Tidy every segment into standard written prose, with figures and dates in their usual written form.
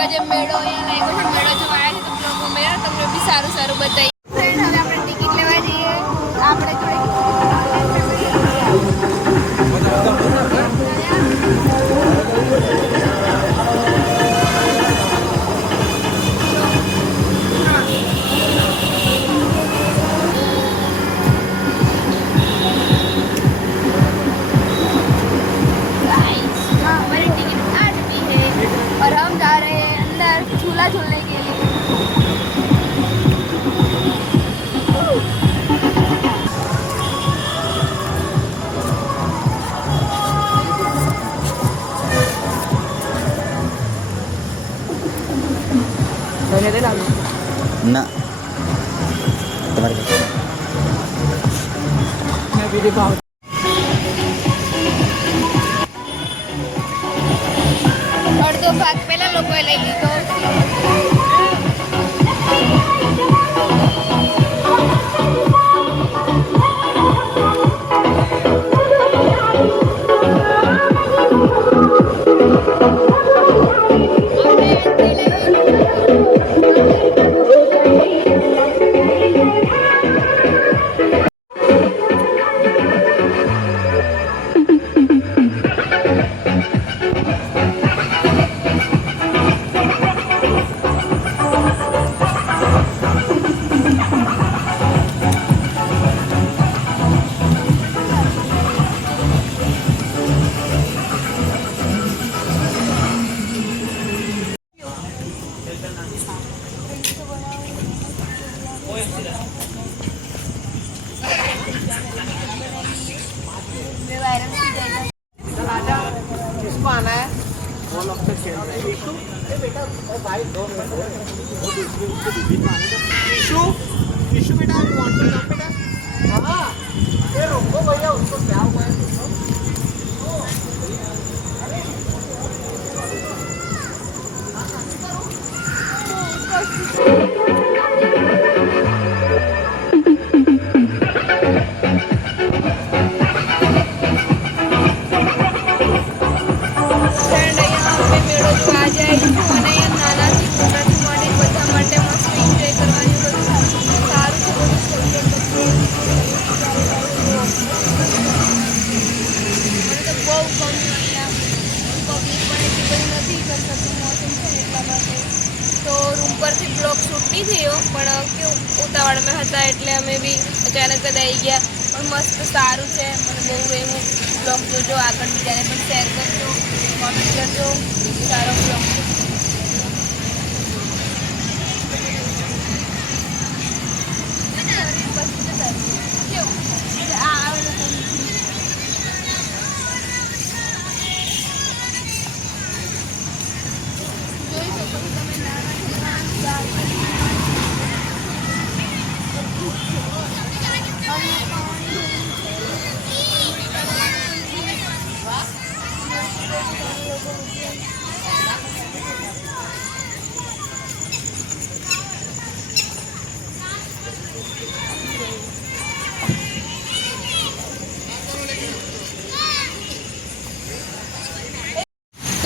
આજે મેળો અહીંયા લાગ્યો છે, મેળો જોવા આવ્યા છે તો બ્લોગમાં મેળો તમને બી સારું સારું બતાવી. ફ્રેન્ડ હવે આપણે ટિકિટ લેવા જઈએ. આપણે झूला झूलने के लिए ना અડધો ભાગ પેલા લોકોએ લઈ લીધો. किसको आना है वो लोग से खेल रहे हैं. भाई 2 मिनट ईशु ईशु बेटा वांट टू कम बेटा. हाँ ये रोको भैया उसको क्या हुआ है. ઉપરથી બ્લોગ શૂટ નહીં થયો પણ કેવું ઉતાવળમાં હતા એટલે અમે બી અચાનક જ આવી ગયા. પણ મસ્ત સારું છે. મને બહુ એવું બ્લોગ જોજો, આગળ બીજાને પણ શેર કરજો, કોમેન્ટ કરજો. સારો બ્લોગ છે.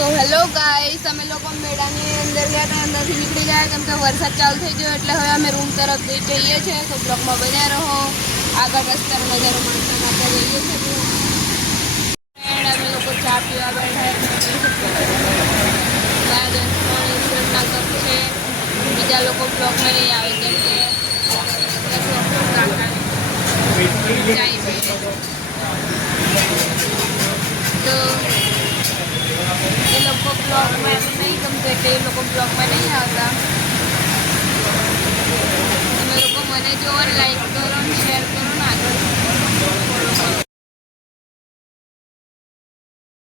તો હેલો ગાઈસ, અમે લોકો મેળાની અંદર ગયા હતા, અંદરથી નીકળી ગયા કેમ કે વરસાદ ચાલુ થઈ ગયો એટલે હવે અમે રૂમ તરફ જઈએ છીએ. તો બ્લોગમાં બન્યા રહો. આગળ રસ્તાનો નજારો માણસોને આપણે જઈએ છીએ. અમે લોકો ચા પીવા બેઠા છે. બીજા લોકો બ્લોગમાં નહીં આવે કેમ કે તો એ લોકો બ્લોગમાં નહીં ગમતું એટલે એ લોકો બ્લોગમાં નહીં આવતા. તમે લોકો મને જોવો, લાઈક કરો, શેર કરો ને આગળ